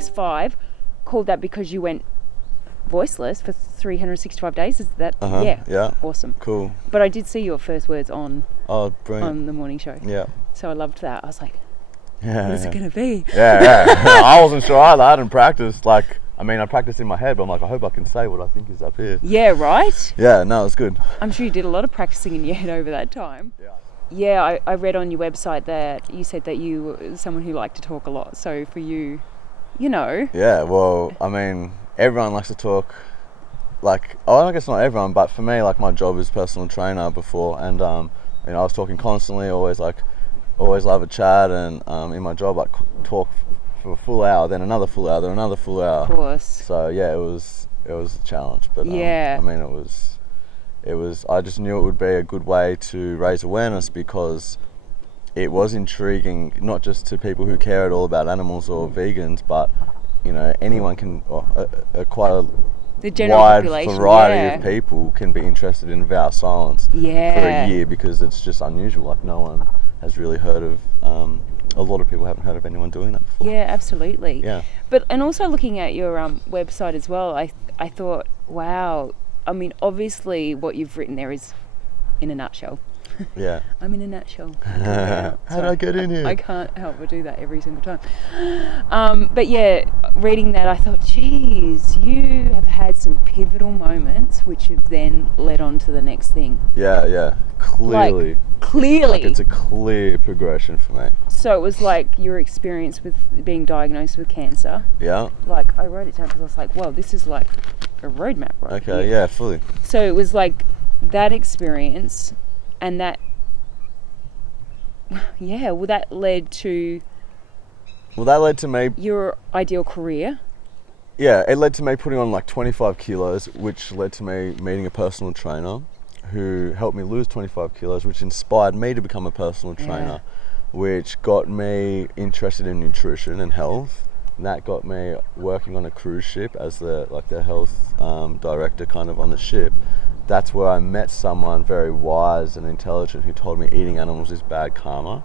365, called that because you went voiceless for 365 days. Is that? Yeah. Awesome. Cool. But I did see your first words on Brilliant. the morning show. Yeah. So I loved that. I was like, Yeah. what is it going to be? Yeah. I wasn't sure either. I hadn't practiced. Like, I mean, I practiced in my head, but I'm like, I hope I can say what I think is up here. Yeah, right? Yeah, no, it's good. I'm sure you did a lot of practicing in your head over that time. Yeah. Yeah, I read on your website that you said that you were someone who liked to talk a lot. So for you, Yeah, well, I mean, everyone likes to talk. Like, I guess not everyone, but for me, like, my job is personal trainer before, and I was talking constantly, always love a chat, and in my job, I talk for a full hour, then another full hour, then another full hour. Of course. So yeah, it was a challenge, but yeah. I mean, it was. I just knew it would be a good way to raise awareness because it was intriguing, not just to people who care at all about animals or vegans, but anyone can, quite a the general wide population, variety of people can be interested in vow silence for a year because it's just unusual. Like, no one has really heard of. A lot of people haven't heard of anyone doing that before. Yeah, absolutely. Yeah. And also looking at your website as well, I thought, wow. I mean, obviously, what you've written there is in a nutshell. Yeah. I'm in a nutshell. How did I get in here? I can't help but do that every single time. But yeah, reading that, I thought, geez, you have had some pivotal moments which have then led on to the next thing. Yeah. Clearly. Clearly. Like, it's a clear progression for me. So it was like your experience with being diagnosed with cancer. Yeah. Like, I wrote it down because I was like, well, this is like a roadmap right here. Okay, yeah, fully. So it was like that experience and that, yeah, well, that led to... Well, that led to me... your ideal career. Yeah, it led to me putting on like 25 kilos, which led to me meeting a personal trainer who helped me lose 25 kilos, which inspired me to become a personal trainer, which got me interested in nutrition and health. And that got me working on a cruise ship as the health director kind of on the ship. That's where I met someone very wise and intelligent who told me eating animals is bad karma.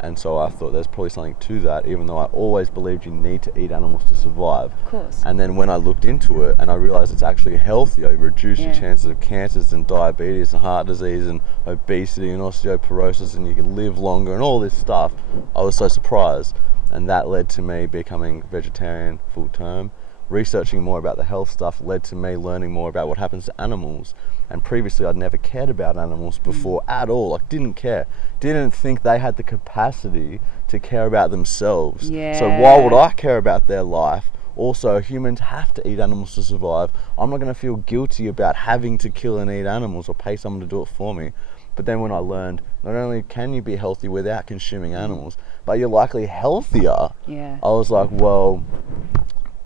And so I thought there's probably something to that, even though I always believed you need to eat animals to survive. Of course. And then when I looked into it and I realized it's actually healthier, it reduces your chances of cancers and diabetes and heart disease and obesity and osteoporosis, and you can live longer and all this stuff, I was so surprised. And that led to me becoming vegetarian full term. Researching more about the health stuff led to me learning more about what happens to animals. And previously I'd never cared about animals before at all. Like, didn't care. Didn't think they had the capacity to care about themselves. Yeah. So why would I care about their life? Also, humans have to eat animals to survive. I'm not going to feel guilty about having to kill and eat animals or pay someone to do it for me. But then when I learned, not only can you be healthy without consuming animals, but you're likely healthier. Yeah. I was like, well,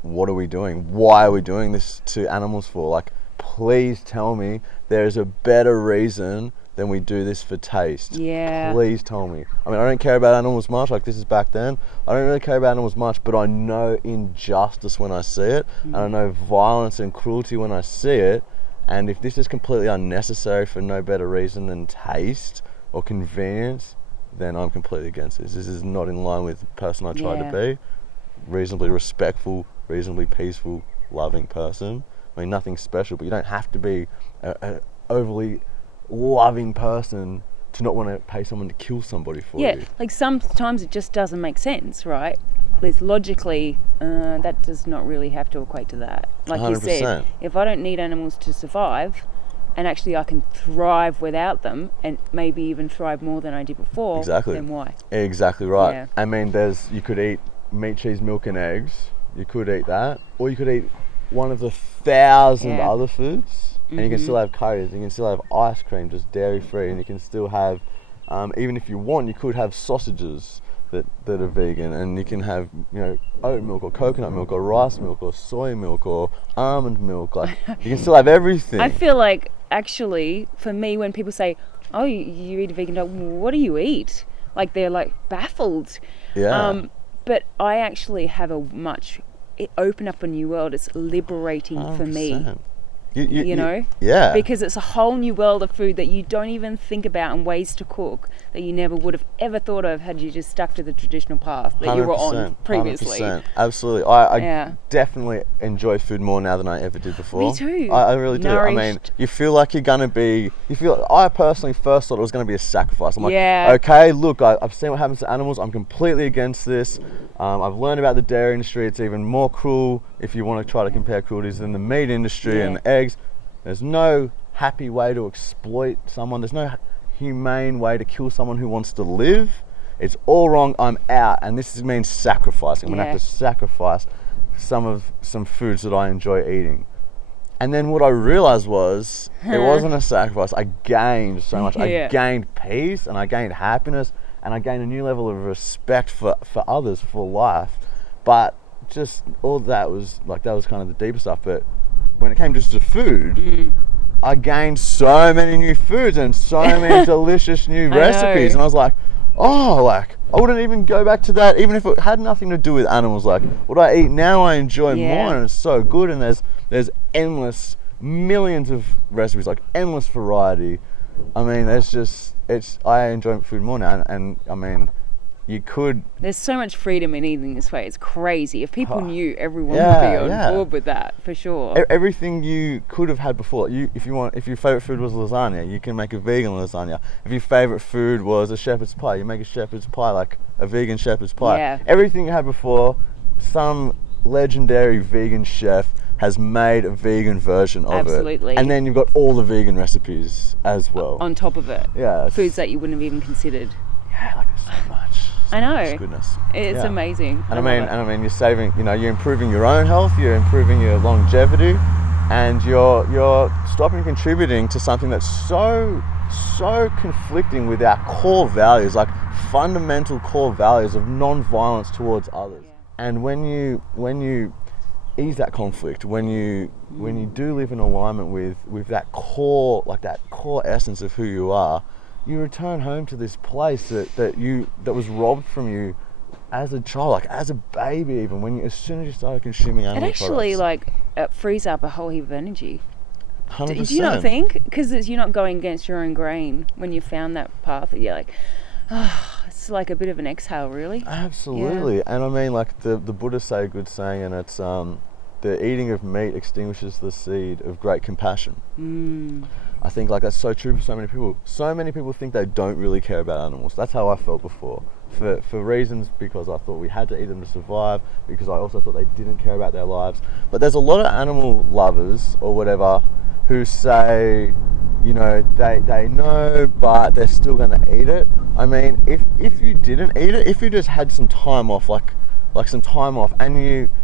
what are we doing? Why are we doing this to animals for? Like, please tell me there's a better reason than we do this for taste. Yeah. Please tell me. I mean, I don't care about animals much, like this is back then. I don't really care about animals much, but I know injustice when I see it, and I know violence and cruelty when I see it, and if this is completely unnecessary for no better reason than taste or convenience, then I'm completely against this. This is not in line with the person I tried to be. Reasonably respectful, reasonably peaceful, loving person. I mean, nothing special, but you don't have to be an overly loving person to not want to pay someone to kill somebody for you. Yeah, like sometimes it just doesn't make sense, right? There's logically, that does not really have to equate to that. Like 100%. You said, if I don't need animals to survive, and actually I can thrive without them, and maybe even thrive more than I did before, then why? Exactly right. Yeah. I mean, you could eat meat, cheese, milk and eggs. You could eat that, or you could eat one of the 1,000 other foods, and you can still have curries, you can still have ice cream, just dairy free, and you can still have, even if you want, you could have sausages that are vegan, and you can have, oat milk or coconut milk or rice milk or soy milk or almond milk. Like, you can still have everything. I feel like, actually, for me, when people say, oh, you eat a vegan diet, what do you eat? Like, they're like baffled. Yeah. But I actually have it opened up a new world. It's liberating 100%. for me. you know? Yeah. Because it's a whole new world of food that you don't even think about, and ways to cook that you never would have ever thought of had you just stuck to the traditional path that you were on previously. 100%. Absolutely. I definitely enjoy food more now than I ever did before. Me too. I really do. Nourished. I mean, you feel like you're going to be... I personally first thought it was going to be a sacrifice. I'm like, Yeah. okay, look, I've seen what happens to animals. I'm completely against this. I've learned about the dairy industry. It's even more cruel if you want to try to compare cruelties than the meat industry and the eggs. There's no happy way to exploit someone. There's no humane way to kill someone who wants to live. It's all wrong. I'm out. And this means sacrificing. I'm going to have to sacrifice some foods that I enjoy eating. And then what I realized was it wasn't a sacrifice. I gained so much. I gained peace, and I gained happiness, and I gained a new level of respect for others, for life. But just all that was kind of the deeper stuff. But when it came just to food, I gained so many new foods and so many delicious new recipes. And I was like, I wouldn't even go back to that, even if it had nothing to do with animals. Like, what I eat now, I enjoy more, and it's so good. And there's endless, millions of recipes, like endless variety. I mean, I enjoy food more now, and I mean, there's so much freedom in eating this way. It's crazy. If people knew, everyone would be on board with that, for sure. Everything you could have had before. If your favorite food was lasagna, you can make a vegan lasagna. If your favorite food was a shepherd's pie, you make a shepherd's pie, like a vegan shepherd's pie. Yeah. Everything you had before, some legendary vegan chef has made a vegan version of it. Absolutely. And then you've got all the vegan recipes as well. On top of it. Yeah. Foods that you wouldn't have even considered. Yeah, like there's so much. I know. Goodness. It's amazing. And I mean, you're saving. You're improving your own health. You're improving your longevity, and you're stopping contributing to something that's so conflicting with our core values, like fundamental core values of non-violence towards others. Yeah. And when you ease that conflict, when you do live in alignment with that core, like that core essence of who you are, you return home to this place that was robbed from you as a child, like as a baby, even as soon as you started consuming animal products. It actually it frees up a whole heap of energy. 100%. Do you not think? Because you're not going against your own grain when you found that path. You're like, it's like a bit of an exhale, really. Absolutely. And I mean, like the Buddhists say a good saying, and it's the eating of meat extinguishes the seed of great compassion. I think that's so true for so many people. So many people think they don't really care about animals. That's how I felt before. For reasons, because I thought we had to eat them to survive, because I also thought they didn't care about their lives. But there's a lot of animal lovers or whatever who say, they know, but they're still going to eat it. I mean, if you didn't eat it, if you just had some time off, like some time off,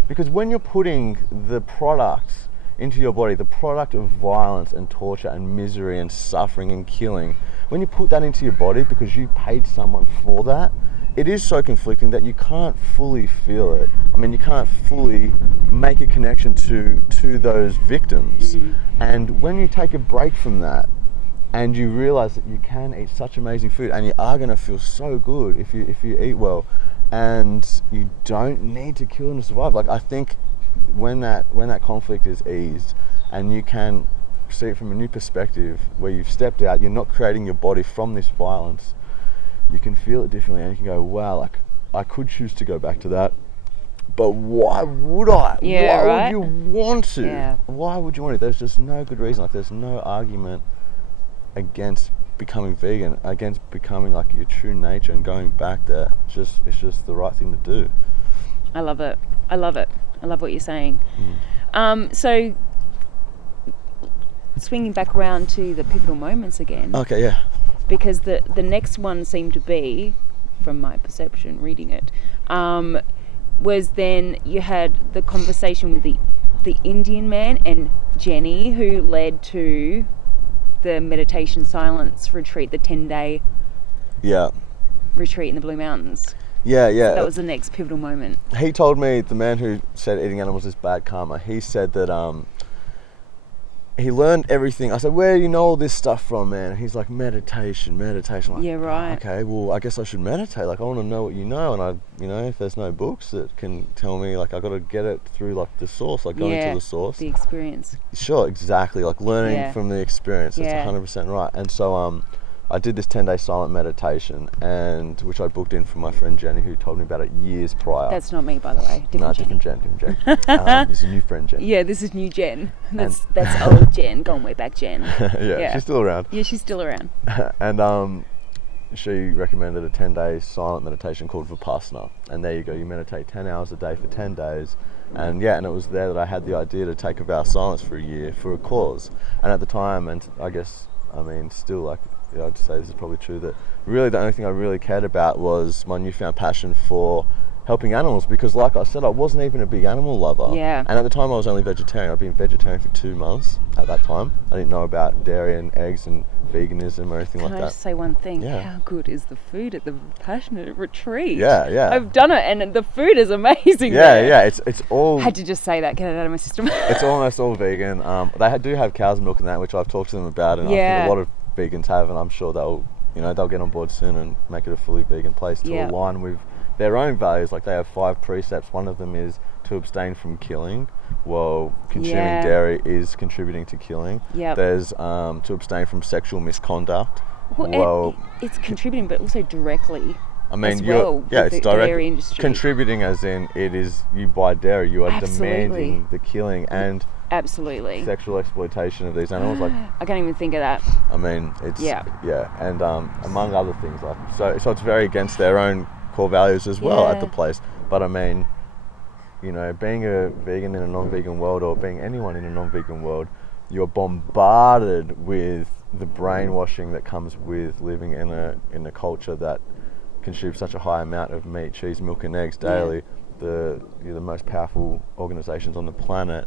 because when you're putting the products into your body, the product of violence and torture and misery and suffering and killing, when you put that into your body because you paid someone for that, it is so conflicting that you can't fully feel it. I mean, you can't fully make a connection to those victims. And when you take a break from that and you realize that you can eat such amazing food and you are going to feel so good if you eat well, and you don't need to kill them to survive. Like, I think when that conflict is eased and you can see it from a new perspective where you've stepped out, you're not creating your body from this violence, you can feel it differently, and you can go, wow, like I could choose to go back to that, but why would I? Why would you want to? Yeah. Why would you want to? There's just no good reason. Like, there's no argument against becoming vegan, against becoming like your true nature and going back there. It's just the right thing to do. I love it. I love what you're saying. So swinging back around to the pivotal moments again. Okay, yeah. Because the next one seemed to be, from my perception reading it, was then you had the conversation with the Indian man and Jenny, who led to the meditation silence retreat, the 10-day retreat in the Blue Mountains. Yeah. So that was the next pivotal moment. He told me, the man who said eating animals is bad karma, he said that he learned everything. I said, where do you know all this stuff from, man? And he's like, meditation. I'm like, Yeah, right. Okay, well, I guess I should meditate. Like, I want to know what you know. And if there's no books that can tell me, like, I got to get it through, like, the source, like going to the source. The experience. Sure, exactly. Like learning from the experience. That's 100% right. And so, I did this 10-day silent meditation, and which I booked in from my friend Jenny, who told me about it years prior. That's not me, by the way. Different Jen. This is a new friend Jen. Yeah, this is new Jen. That's old Jen, going way back Jen. yeah, she's still around. Yeah, she's still around. And she recommended a 10-day silent meditation called Vipassana. And there you go, you meditate 10 hours a day for 10 days. And it was there that I had the idea to take a vow of silence for a year for a cause. And at the time, and I guess, still, like, I'd say this is probably true, that really the only thing I really cared about was my newfound passion for helping animals, because like I said, I wasn't even a big animal lover. Yeah. And at the time I was only vegetarian. I'd been vegetarian for 2 months at that time. I didn't know about dairy and eggs and veganism or anything like that. Can I just say one thing? Yeah. How good is the food at the Passionate Retreat? Yeah. I've done it, and the food is amazing. Yeah. It's all. I had to just say that, get it out of my system. It's almost all vegan. They do have cow's milk and that, which I've talked to them about, and I think a lot of vegans have, and I'm sure they'll get on board soon and make it a fully vegan place to align with their own values. Like, they have 5 precepts. One of them is to abstain from killing. Well, consuming dairy is contributing to killing. There's to abstain from sexual misconduct. Well, it's contributing, but also directly. It's the dairy industry. Contributing, as in it is, you buy dairy, you are demanding the killing and sexual exploitation of these animals. Like, I can't even think of that. It's and among other things, like so it's very against their own core values as well at the place. But being a vegan in a non-vegan world, or being anyone in a non-vegan world, you're bombarded with the brainwashing that comes with living in a culture that consumes such a high amount of meat, cheese, milk and eggs daily. The most powerful organizations on the planet,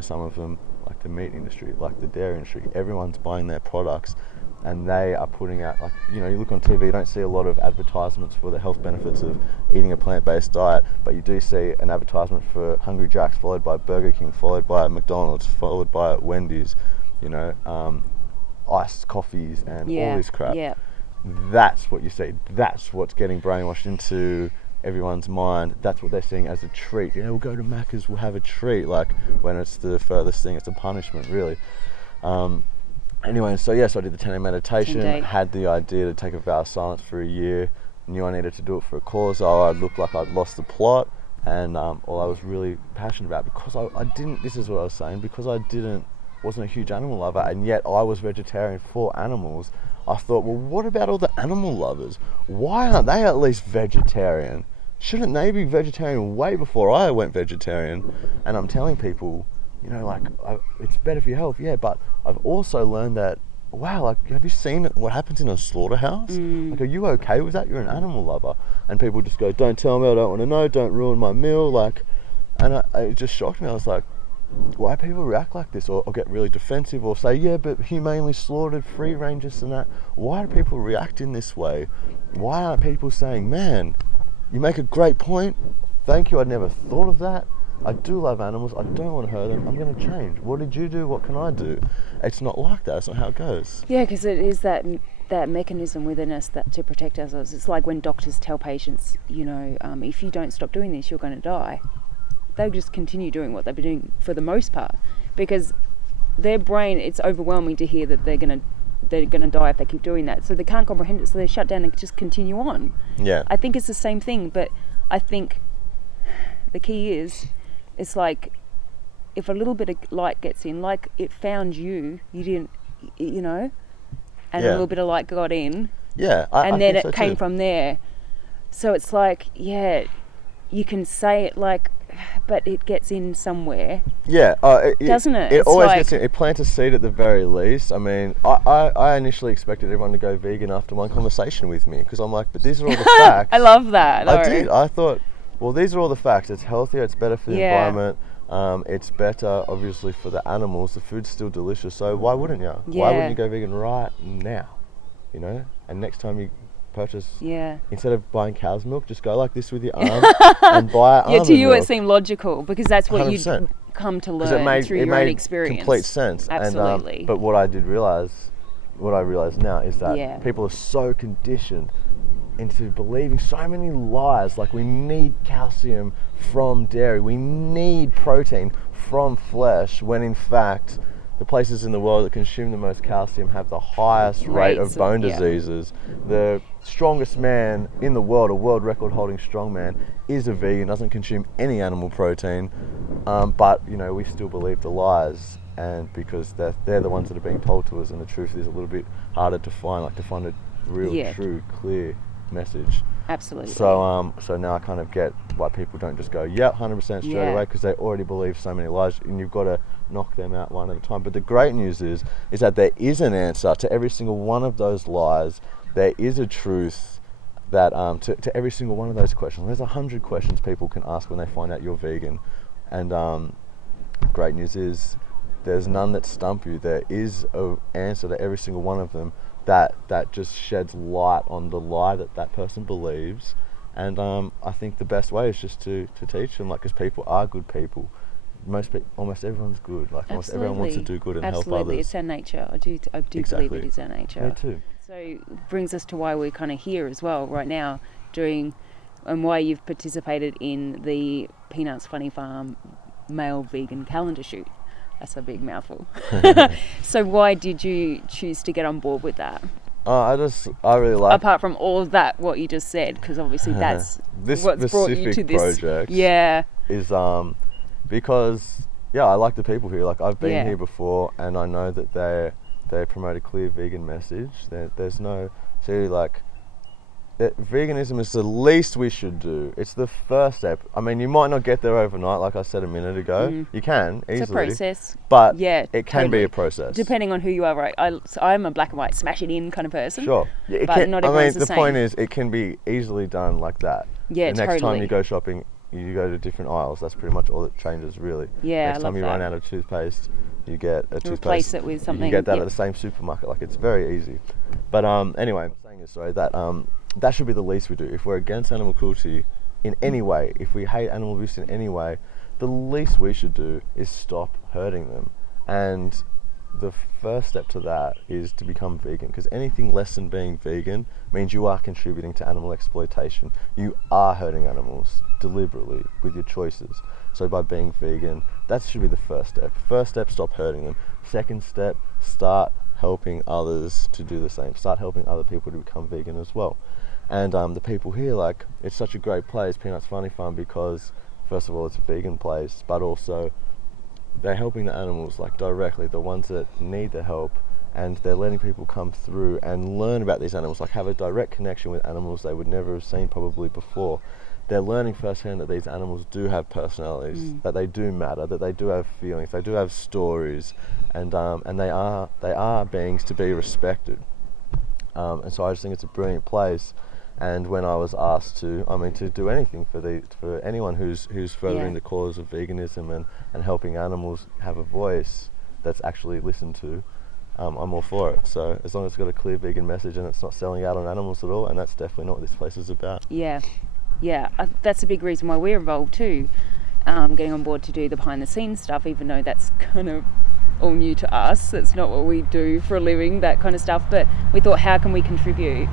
some of them, like the meat industry, like the dairy industry, everyone's buying their products, and they are putting out, like, you look on TV, you don't see a lot of advertisements for the health benefits of eating a plant-based diet, but you do see an advertisement for Hungry Jack's, followed by Burger King, followed by McDonald's, followed by Wendy's, iced coffees and all this crap. That's what you see. That's what's getting brainwashed into everyone's mind. That's what they're seeing as a treat. We'll go to Macca's, we'll have a treat, like, when it's the furthest thing. It's a punishment, really. Anyway, so I did the 10-day meditation, had the idea to take a vow of silence for a year, knew I needed to do it for a cause. I looked like I'd lost the plot, and all I was really passionate about, because I didn't, this is what I was saying, because I wasn't a huge animal lover, and yet I was vegetarian for animals. I thought, well, what about all the animal lovers? Why aren't they at least vegetarian? Shouldn't they be vegetarian way before I went vegetarian? And I'm telling people, it's better for your health, but I've also learned that, wow, like, have you seen what happens in a slaughterhouse? Like, are you okay with that? You're an animal lover. And people just go, don't tell me, I don't want to know, don't ruin my meal, like, and it just shocked me. I was like, why people react like this, or get really defensive, or say, but humanely slaughtered, free range, this and that. Why do people react in this way? Why aren't people saying, man, you make a great point, thank you, I'd never thought of that, I do love animals, I don't want to hurt them, I'm going to change. What did you do? What can I do? It's not like that. It's not how it goes. Yeah, because it is that mechanism within us that to protect ourselves. It's like when doctors tell patients, if you don't stop doing this, you're going to die. They'll just continue doing what they've been doing for the most part, because their brain, it's overwhelming to hear that they're gonna die if they keep doing that. So they can't comprehend it, so they shut down and just continue on. Yeah. I think it's the same thing, but I think the key is, it's like, if a little bit of light gets in, like it found you didn't, and a little bit of light got in. Yeah. And then it came from there. So it's like, you can say it like, but it gets in somewhere. Yeah, doesn't it? It always gets in. It plants a seed at the very least. I mean, I initially expected everyone to go vegan after one conversation with me, because I'm like, but these are all the facts. I love that. I did. I thought, well, these are all the facts. It's healthier. It's better for the environment. It's better, obviously, for the animals. The food's still delicious. So why wouldn't you? Yeah. Why wouldn't you go vegan right now? And next time you purchase, instead of buying cow's milk, just go like this with your arm and buy almond to you milk. It seemed logical, because that's what 100%. come to learn through your own experience. Complete sense. Absolutely. But what I realize now is that people are so conditioned into believing so many lies, like we need calcium from dairy, we need protein from flesh, when in fact the places in the world that consume the most calcium have the highest rate of bone diseases. The strongest man in the world, a world record holding strongman, is a vegan, doesn't consume any animal protein, but we still believe the lies, and because they're the ones that are being told to us, and the truth is a little bit harder to find, like to find a real, true, clear message. Absolutely. So now I kind of get why people don't just go 100% straight away, because they already believe so many lies, and you've got to knock them out one at a time. But the great news is that there is an answer to every single one of those lies. There is a truth that to every single one of those questions. There's 100 questions people can ask when they find out you're vegan, and great news is there's none that stump you. There is an answer to every single one of them that just sheds light on the lie that person believes. And I think the best way is just to teach them, because people are good people. Almost everyone's good. Almost everyone wants to do good and help others. It's our nature. I do believe it is our nature. Me too. So brings us to why we're kind of here as well right now, and why you've participated in the Peanuts Funny Farm male vegan calendar shoot. That's a big mouthful. So why did you choose to get on board with that? I really like. Apart from all of that, what you just said, because obviously that's this what's brought you to this project. Yeah. Is because I like the people here. I've been here before, and I know that they promote a clear vegan message. There's no that veganism is the least we should do. It's the first step. I mean, you might not get there overnight, like I said a minute ago. You can easily. It's a process. But it can be a process. Depending on who you are, right? I'm a black and white, smash it in kind of person. Sure. But not everyone's the same. The point is, it can be easily done like that. Yeah, the next time you go shopping, you go to different aisles. That's pretty much all that changes, really. Yeah, next time you run out of toothpaste, you get a toothpaste. Replace it with something. You get that at the same supermarket. It's very easy. But anyway, I'm saying is that should be the least we do. If we're against animal cruelty in any way, if we hate animal abuse in any way, the least we should do is stop hurting them. And the first step to that is to become vegan, because anything less than being vegan means you are contributing to animal exploitation. You are hurting animals deliberately with your choices. So by being vegan, that should be the first step. First step, stop hurting them. Second step, start helping others to do the same. Start helping other people to become vegan as well. And the people here, it's such a great place, Peanuts Funny Farm, because first of all, it's a vegan place, but also they're helping the animals directly, the ones that need the help, and they're letting people come through and learn about these animals, have a direct connection with animals they would never have seen probably before. They're learning firsthand that these animals do have personalities, that they do matter, that they do have feelings, they do have stories, and they are beings to be respected. And so I just think it's a brilliant place. And when I was asked to do anything for anyone who's furthering the cause of veganism and helping animals have a voice that's actually listened to, I'm all for it. So as long as it's got a clear vegan message and it's not selling out on animals at all, and that's definitely not what this place is about. Yeah, that's a big reason why we're involved too, getting on board to do the behind the scenes stuff, even though that's kind of all new to us. It's not what we do for a living, that kind of stuff. But we thought, how can we contribute?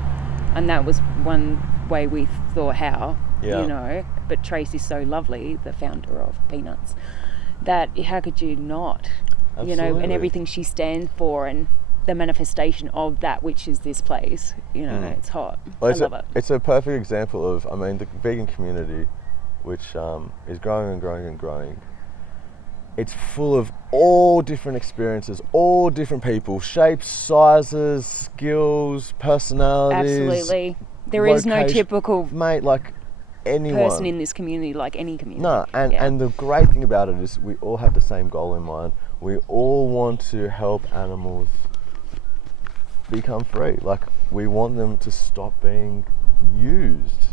And that was one way we thought, how, But Tracy's so lovely, the founder of Peanuts, that how could you not, Absolutely. And everything she stands for and the manifestation of that, which is this place, it's hot. I love it. It's a perfect example of, the vegan community, which is growing and growing and growing. It's full of all different experiences, all different people, shapes, sizes, skills, personalities. Absolutely. There is no typical anyone. Person in this community, like any community. No, and the great thing about it is we all have the same goal in mind. We all want to help animals become free. We want them to stop being used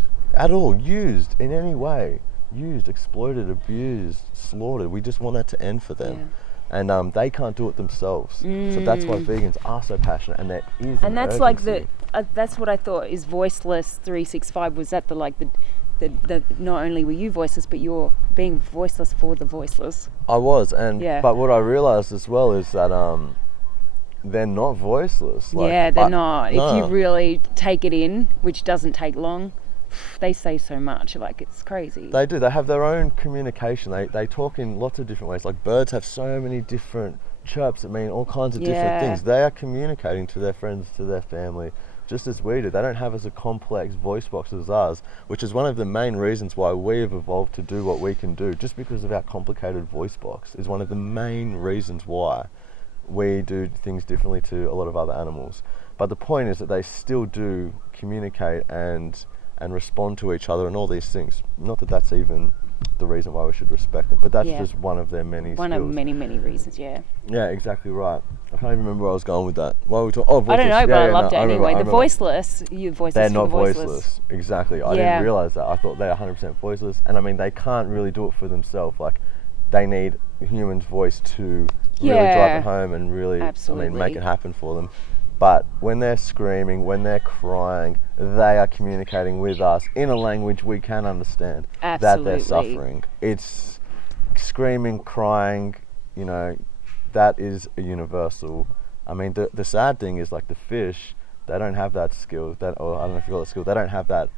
in any way. Used, exploited, abused, slaughtered. We just want that to end for them. and they can't do it themselves. So that's why vegans are so passionate, and there is and that's urgency. like that's what I thought is Voiceless 365. Was that the not only were you voiceless, but you're being voiceless for the voiceless. I was, but what I realized as well is that they're not voiceless. Like, they're not. No. If you really take it in, which doesn't take long, they say so much. Like, it's crazy. They do. They have their own communication. They talk in lots of different ways. Like, birds have so many different chirps that mean all kinds of different things. They are communicating to their friends, to their family, just as we do. They don't have as a complex voice box as ours, which is one of the main reasons why we have evolved to do what we can do. Just because of our complicated voice box is one of the main reasons why we do things differently to a lot of other animals. But the point is that they still do communicate and respond to each other and all these things. Not that that's even the reason why we should respect them, but that's just one of their many skills. Of many reasons. Yeah, exactly right. I can't even remember where I was going with that. Why were we talking? Oh, voiceless. I don't know, but I loved it anyway. The voiceless, you voiceless. They're not voiceless. Exactly. I didn't realize that. I thought they're 100% voiceless, and I mean they can't really do it for themselves. Like, they need a human's voice to really drive it home and really, make it happen for them. But when they're screaming, when they're crying, they are communicating with us in a language we can understand. That they're suffering. It's screaming, crying, that is a universal. I mean, the sad thing is, like, the fish, they don't have that skill. Or I don't know if you call it skill. They don't have that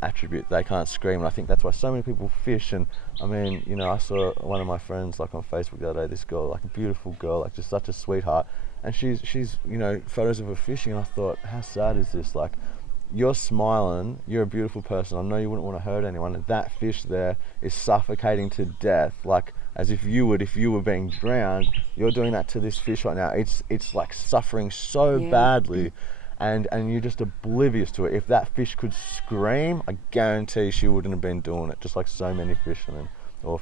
attribute. They can't scream, and I think that's why so many people fish. And I mean, I saw one of my friends, like, on Facebook the other day, this girl, like a beautiful girl, like just such a sweetheart, and she's photos of her fishing, and I thought, how sad is this? Like, you're smiling, you're a beautiful person, I know you wouldn't want to hurt anyone, and that fish there is suffocating to death, like as if you would if you were being drowned. You're doing that to this fish right now. It's like suffering so badly. And you're just oblivious to it. If that fish could scream, I guarantee she wouldn't have been doing it. Just like so many fishermen, or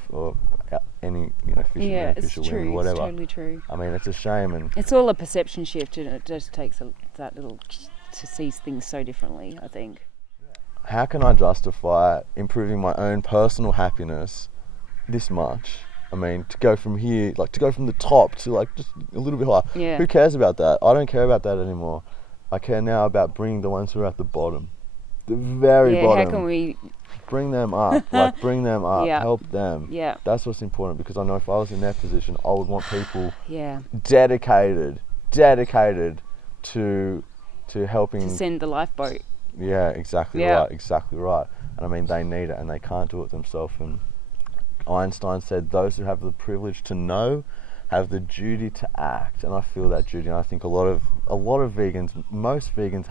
any fishermen, fisherwomen, whatever. It's totally true. I mean, it's a shame, and it's all a perception shift, and it just takes that little to see things so differently, I think. How can I justify improving my own personal happiness this much? I mean, to go from here, like to go from the top to like just a little bit higher. Yeah. Who cares about that? I don't care about that anymore. I care now about bringing the ones who are at the bottom, the very bottom. How can we bring them up? Like, bring them up, help them. Yeah. That's what's important, because I know if I was in their position, I would want people dedicated to helping. To send the lifeboat. Yeah, exactly right. And I mean, they need it, and they can't do it themselves. And Einstein said, those who have the privilege to know have the duty to act, and I feel that duty, and I think a lot of vegans, most vegans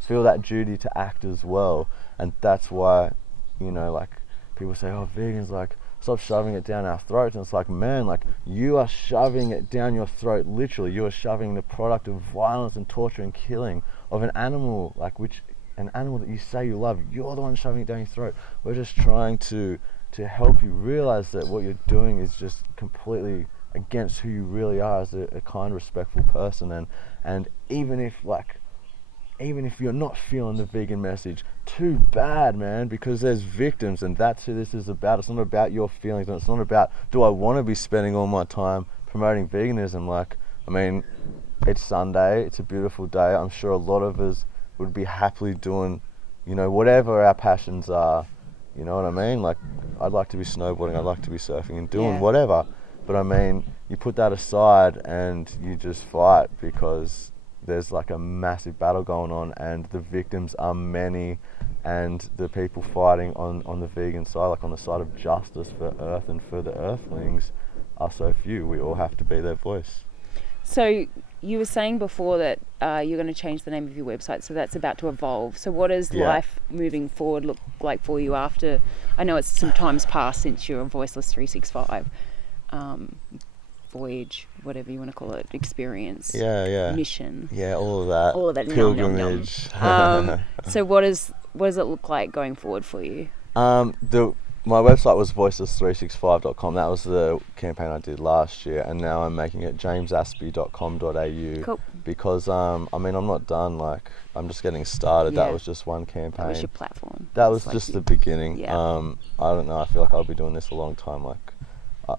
feel that duty to act as well. And that's why, like, people say, oh, vegans, like, stop shoving it down our throats, and it's like, man, like, you are shoving it down your throat, literally. You are shoving the product of violence and torture and killing of an animal, like, an animal that you say you love, you're the one shoving it down your throat. We're just trying to help you realize that what you're doing is just completely against who you really are as a kind, respectful person. And even if you're not feeling the vegan message, too bad, man, because there's victims, and that's who this is about. It's not about your feelings, and it's not about, do I want to be spending all my time promoting veganism? Like, I mean, it's Sunday, it's a beautiful day. I'm sure a lot of us would be happily doing, whatever our passions are. You know what I mean? Like, I'd like to be snowboarding, I'd like to be surfing and doing whatever. But I mean, you put that aside and you just fight because there's like a massive battle going on, and the victims are many, and the people fighting on the vegan side, like on the side of justice for Earth and for the Earthlings, are so few. We all have to be their voice. So you were saying before that you're going to change the name of your website, so that's about to evolve. So what does life moving forward look like for you after, I know it's some time's passed since you're a Voiceless 365, voyage, whatever you want to call it, experience, mission. Yeah, all of that. Pilgrimage. So what does it look like going forward for you? My website was voiceless365.com. That was the campaign I did last year, and now I'm making it jamesaspey.com.au. Cool. Because I'm not done. Like, I'm just getting started. That was just one campaign. That was your platform. That was just the beginning. I don't know. I feel like I'll be doing this a long time. Like,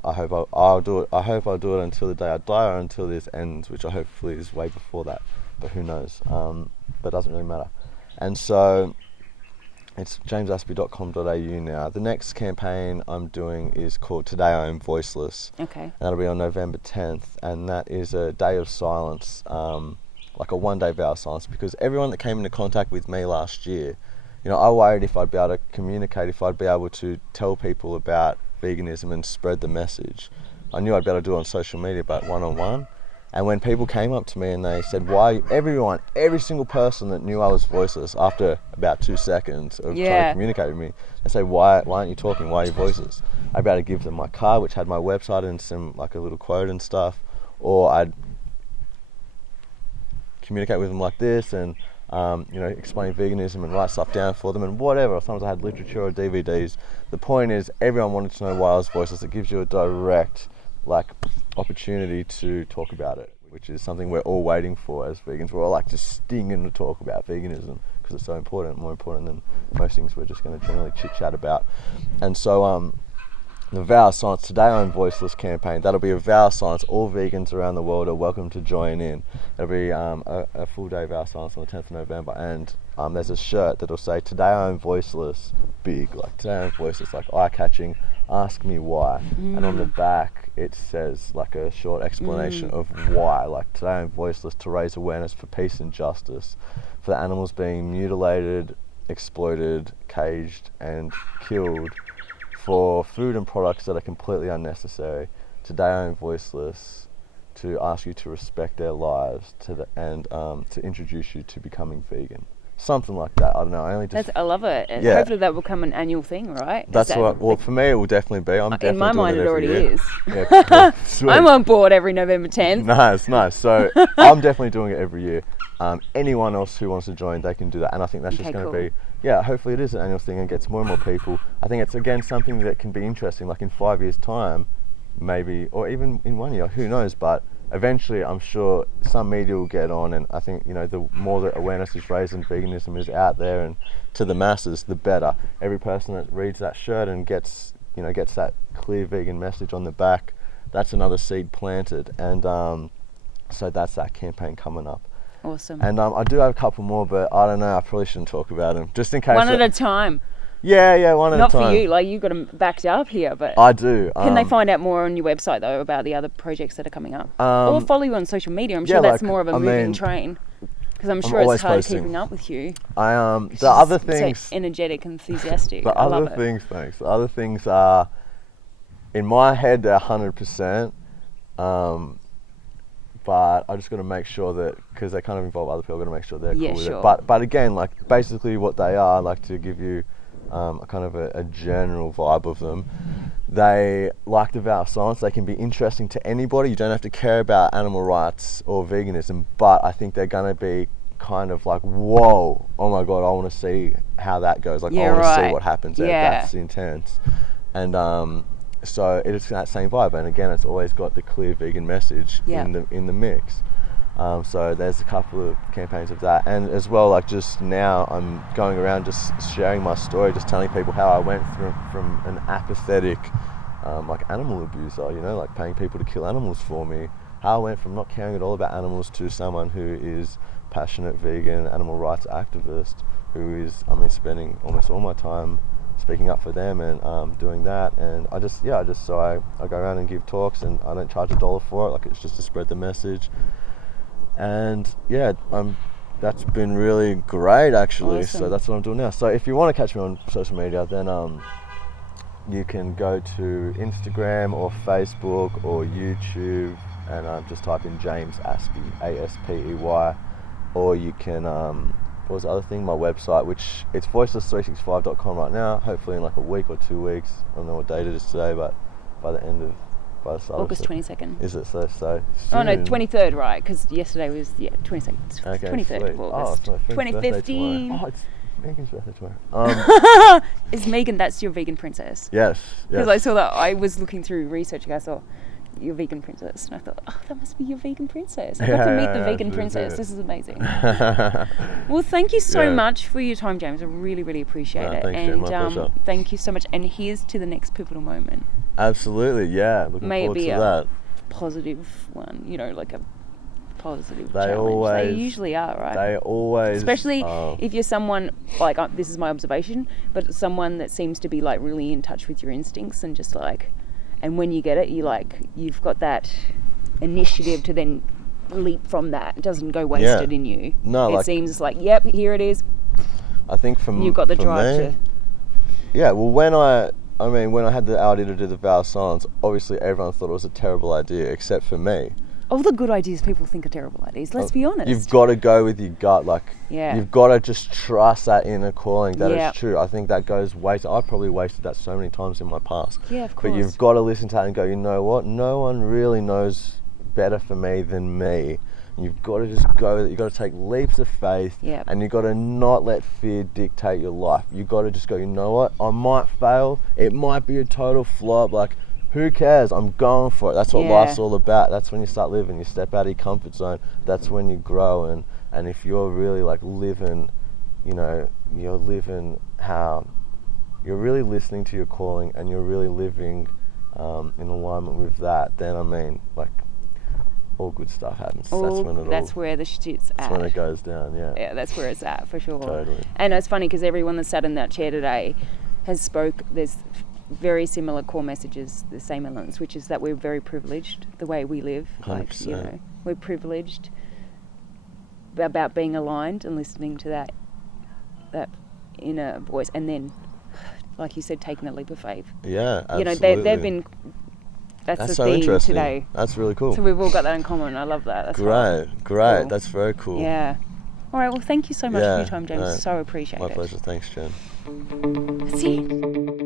I hope I'll do it. I hope I'll do it until the day I die or until this ends, which I hopefully is way before that. But who knows? But it doesn't really matter. And so it's jamesaspey.com.au now. The next campaign I'm doing is called Today I Am Voiceless. Okay. And that'll be on November 10th, and that is a day of silence, like a one-day vow of silence, because everyone that came into contact with me last year, you know, I worried if I'd be able to communicate, if I'd be able to tell people about veganism and spread the message. I knew I'd be able to do it on social media, but one-on-one. And when people came up to me and they said, why, every single person that knew I was voiceless, after about 2 seconds of trying to communicate with me, they say, why aren't you talking? Why are you voiceless? I'd be able to give them my card, which had my website and some, like, a little quote and stuff, or I'd communicate with them like this and, you know, explain veganism and write stuff down for them and whatever. Sometimes I had literature or DVDs. The point is, everyone wanted to know why I was voiceless. It gives you a direct, like, opportunity to talk about it, which is something we're all waiting for as vegans. We're all like just stinging to talk about veganism because it's so important, more important than most things we're just going to generally chit chat about. And so the vow of silence, Today I'm Voiceless campaign, that'll be a vow of silence. All vegans around the world are welcome to join in. It'll be a full day vow of silence on the 10th of November, and there's a shirt that'll say Today I'm Voiceless, big, like Today I'm Voiceless, like eye-catching, ask me why. And on the back it says like a short explanation of why, like Today I'm Voiceless to raise awareness for peace and justice, for the animals being mutilated, exploited, caged and killed for food and products that are completely unnecessary. Today I'm Voiceless to ask you to respect their lives and to introduce you to becoming vegan. Something like that. I don't know. I love it. Yeah. Hopefully that will become an annual thing, right? That's what. Well, for me, it will definitely be. I'm definitely in my mind, it already year. is. Yeah, cool. I'm on board every November 10th. Nice. So I'm definitely doing it every year. Anyone else who wants to join, they can do that. And I think that's just going to be. Yeah, hopefully it is an annual thing and gets more and more people. I think it's again something that can be interesting. Like in 5 years' time, maybe, or even in 1 year. Who knows? But eventually I'm sure some media will get on, and I think, you know, the more that awareness is raised and veganism is out there and to the masses, the better. Every person that reads that shirt and gets that clear vegan message on the back, that's another seed planted. And so that's that campaign coming up. Awesome. And I do have a couple more, but I don't know, I probably shouldn't talk about them just in case. One at a time. Yeah, one at a time. Not for you, like you got them backed up here, but I do. Can they find out more on your website though about the other projects that are coming up, or follow you on social media? I'm sure that's more of a moving train, because I'm sure it's hard keeping up with you. The other things, so energetic, enthusiastic. The other things are in my head. They're 100%. But I just got to make sure that, because they kind of involve other people, I've got to make sure they're cool with it. But again, like basically what they are, like to give you a kind of a general vibe of them, they, like the vow of silence, they can be interesting to anybody. You don't have to care about animal rights or veganism, but I think they're going to be kind of like, whoa, oh my God, I want to see how that goes. Like I want to see what happens there. That's intense. And so it's that same vibe, and again, it's always got the clear vegan message in the mix. So there's a couple of campaigns of that, and as well, like just now, I'm going around just sharing my story, just telling people how I went from an apathetic, like animal abuser, you know, like paying people to kill animals for me. How I went from not caring at all about animals to someone who is passionate vegan animal rights activist, who is, spending almost all my time speaking up for them and doing that. And I go around and give talks, and I don't charge $1 for it, like it's just to spread the message. And that's been really great actually. Awesome. So that's what I'm doing now. So if you want to catch me on social media, then you can go to Instagram or Facebook or YouTube and just type in James Aspey, Aspey, or you can what was the other thing? My website, which it's voiceless365.com right now. Hopefully in like a week or 2 weeks, I don't know what date it is today, but by the August 22nd. Is it so soon? Oh no, 23rd, right? Because yesterday was 22nd. Okay, 23rd of August. Oh, it's my 2015. Oh, it's Megan's birthday tomorrow. Is Megan? That's your vegan princess? Yes. Because I saw that. I was looking through researching. I saw your vegan princess, and I thought, oh, that must be your vegan princess. I got to meet the vegan princess. This is amazing. Well, thank you so much for your time, James. I really, really appreciate it. Thanks, and my pleasure. Thank you so much. And here's to the next pivotal moment. Absolutely, yeah. Looking forward to that. Positive one, you know, like a positive They challenge. They usually are, right? They always, especially if you're someone like this is my observation, but someone that seems to be like really in touch with your instincts and just like, and when you get it, you've got that initiative to then leap from that. It doesn't go wasted in you. No, it seems like, yep, here it is. I think you've got the drive to. Yeah, well, when I had the idea to do the vow of silence, obviously everyone thought it was a terrible idea, except for me. All the good ideas people think are terrible ideas, let's be honest. You've got to go with your gut, you've got to just trust that inner calling, that it's true. I think that goes wasted. I probably wasted that so many times in my past. Yeah, of course. But you've got to listen to that and go, you know what, no one really knows better for me than me. You've got to just go, you've got to take leaps of faith, and you've got to not let fear dictate your life. You've got to just go, you know what, I might fail, it might be a total flop, who cares? I'm going for it. That's what life's all about. That's when you start living. You step out of your comfort zone. That's when you grow. And if you're really living, you're living how, you're really listening to your calling and you're really living in alignment with that, then all good stuff happens. That's where the shit's at. That's when it goes down, yeah. Yeah, that's where it's at, for sure. Totally. And it's funny because everyone that sat in that chair today has there's very similar core messages, the same elements, which is that we're very privileged the way we live. 100%. We're privileged about being aligned and listening to that inner voice, and then, like you said, taking a leap of faith. Yeah, absolutely. They've been. That's the so theme interesting. Today. That's really cool. So we've all got that in common. I love that. That's great. Cool. That's very cool. Yeah. All right. Well, thank you so much for your time, James. So appreciate it. My pleasure. Thanks, Jen. That's it.